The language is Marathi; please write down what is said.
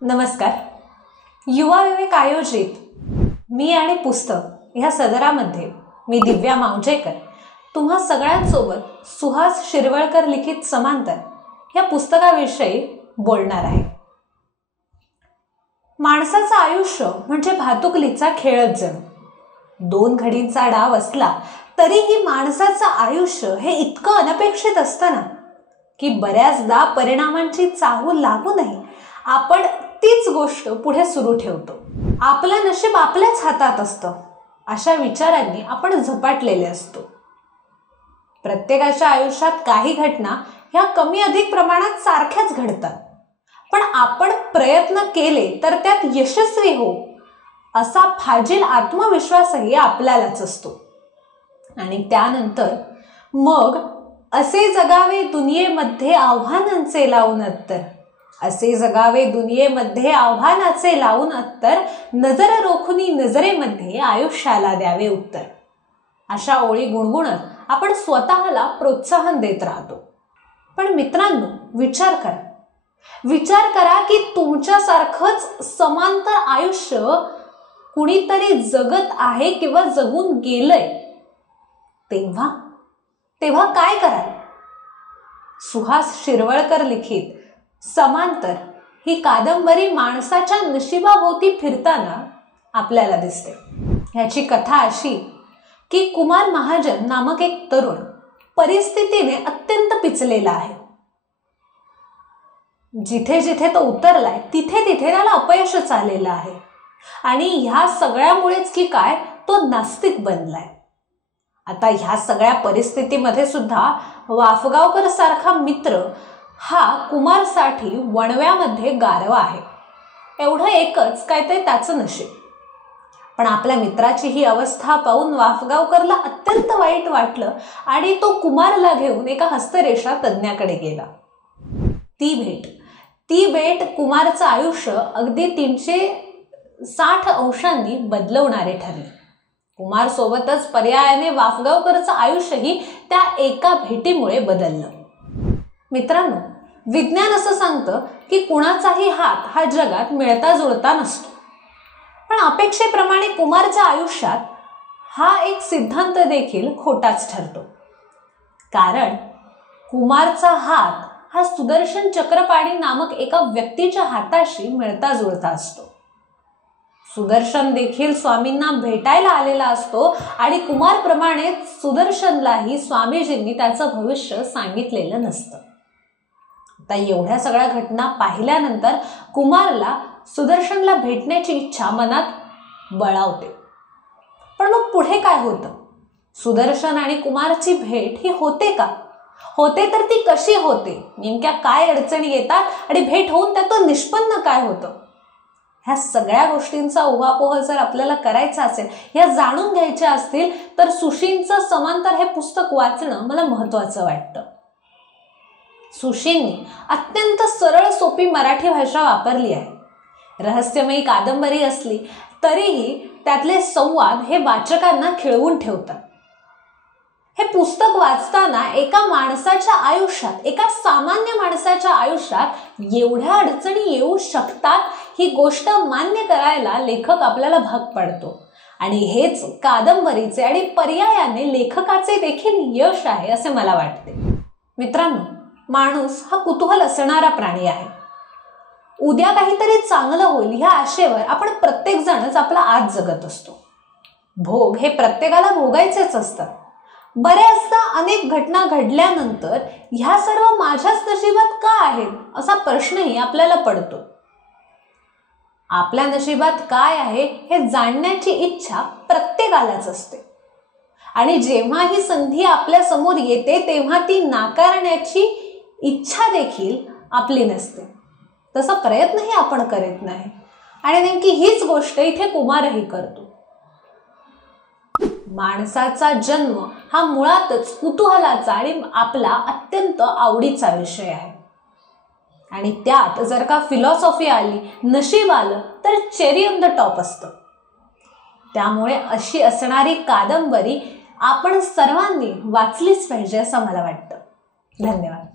नमस्कार. युवा विवेक आयोजित मी आणि पुस्तक ह्या सदरामध्ये मी दिव्या मांजेकर तुम्हा सगळ्यांसोबत सुहास शिरवळकर लिखित समांतर या पुस्तकाविषयी बोलणार आहे. माणसाचं आयुष्य म्हणजे भातुकलीचा खेळच जणू. 2 घडींचा डाव असला तरीही माणसाचं आयुष्य हे इतकं अनपेक्षित असतं ना की बऱ्याचदा परिणामांची चाहूल लागूनही आपण तीच गोष्ट पुढे सुरू ठेवतो. आपलं नशीब आपल्याच हातात असतं अशा विचारांनी आपण झपाटलेले असतो. प्रत्येकाच्या आयुष्यात काही घटना ह्या कमी अधिक प्रमाणात सारख्याच घडतात, पण आपण प्रयत्न केले तर त्यात यशस्वी हो असा फाजील आत्मविश्वासही आपल्यालाच असतो. आणि त्यानंतर मग असे जगावे दुनियेमध्ये आव्हानांचे लावून अत्तर, असे जगावे दुनियेमध्ये आव्हानाचे लावून अत्तर, नजर रोखुनी नजरेमध्ये आयुष्याला द्यावे उत्तर. अशा ओळी गुणगुणत आपण स्वतःला प्रोत्साहन देत राहतो. पण मित्रांनो, विचार करा की तुमच्यासारखंच समांतर आयुष्य कुणीतरी जगत आहे किंवा जगून गेलंय, तेव्हा काय कराल? सुहास शिरवळकर लिखित समांतर ही कादंबरी माणसाच्या नशिबाभोवती फिरताना आपल्याला दिसते. ह्याची कथा अशी की कुमार महाजन नामक एक तरुण परिस्थितीने अत्यंत पिचलेला आहे. जिथे जिथे तो उतरलाय तिथे तिथे त्याला अपयशच आलेलं आहे. आणि ह्या सगळ्यामुळेच की काय, तो नास्तिक बनलाय. आता ह्या सगळ्या परिस्थितीमध्ये सुद्धा वाफगावकर सारखा मित्र हा कुमारसाठी वणव्यामध्ये गारवा आहे. एवढं एकच काय ते त्याचं नशीब. पण आपल्या मित्राची ही अवस्था पाहून वाफगावकरला अत्यंत वाईट वाटलं आणि तो कुमारला घेऊन एका हस्तरेषा तज्ञाकडे गेला. ती भेट कुमारचं आयुष्य अगदी 360 अंशांनी बदलवणारे ठरले. कुमार सोबतच पर्यायाने वाफगावकरचं आयुष्यही त्या एका भेटीमुळे बदललं. मित्रांनो, विज्ञान असं सांगतं की कुणाचाही हात हा जगात मिळता जुळता नसतो. पण अपेक्षेप्रमाणे कुमारच्या आयुष्यात हा एक सिद्धांत देखील खोटाच ठरतो. कारण कुमारचा हात हा सुदर्शन चक्रपाणी नामक एका व्यक्तीच्या हाताशी मिळता जुळता असतो. सुदर्शन देखील स्वामींना भेटायला आलेला असतो आणि कुमारप्रमाणे सुदर्शनलाही स्वामीजींनी त्याचं भविष्य सांगितलेलं नसतं. आता एवढ्या सगळ्या घटना पाहिल्यानंतर कुमारला सुदर्शनला भेटण्याची इच्छा मनात बळावते. पण मग पुढे काय होतं? सुदर्शन आणि कुमारची भेट ही होते का? होते तर ती कशी होते? नेमक्या काय अडचणी येतात आणि भेट होऊन त्यातून निष्पन्न काय होतं? ह्या सगळ्या गोष्टींचा उहापोह जर आपल्याला करायचा असेल, ह्या जाणून घ्यायच्या असतील, तर सुशींचं समांतर हे पुस्तक वाचणं मला महत्वाचं वाटतं. सुशींनी अत्यंत सरळ सोपी मराठी भाषा वापरली आहे. रहस्यमयी कादंबरी असली तरीही त्यातले संवाद हे वाचकांना खिळवून ठेवतात. हे पुस्तक वाचताना एका माणसाच्या आयुष्यात, एका सामान्य माणसाच्या आयुष्यात एवढ्या अडचणी येऊ शकतात ही गोष्ट मान्य करायला लेखक आपल्याला भाग पाडतो. आणि हेच कादंबरीचे आणि पर्यायाने लेखकाचे देखील यश आहे असे मला वाटते. मित्रांनो, माणूस हा कुतूहल असणारा प्राणी आहे. उद्या काहीतरी चांगलं होईल ह्या आशेवर आपण प्रत्येक जणच आपला आज जगत असतो. भोग हे प्रत्येकाला भोगायचेच असतात. बऱ्याचदा अनेक घटना घडल्यानंतर ह्या सर्व माझ्याच नशिबात का आहेत असा प्रश्नही आपल्याला पडतो. आपल्या नशिबात काय आहे हे जाणण्याची इच्छा प्रत्येकालाच असते. आणि जेव्हा ही संधी आपल्या समोर येते तेव्हा ती नाकारण्याची इच्छा देखील आपली नसते. तसा प्रयत्नही आपण करीत नाही. आणि नेमकी हीच गोष्ट इथे कुमारही करतो. माणसाचा जन्म हा मुळातच कुतूहलाचा आणि आपला अत्यंत आवडीचा विषय आहे. आणि त्यात जर का फिलॉसॉफी आली, नशीब आलं तर चेरी ऑन द टॉप असतं. त्यामुळे अशी असणारी कादंबरी आपण सर्वांनी वाचलीच पाहिजे असं मला वाटतं. धन्यवाद.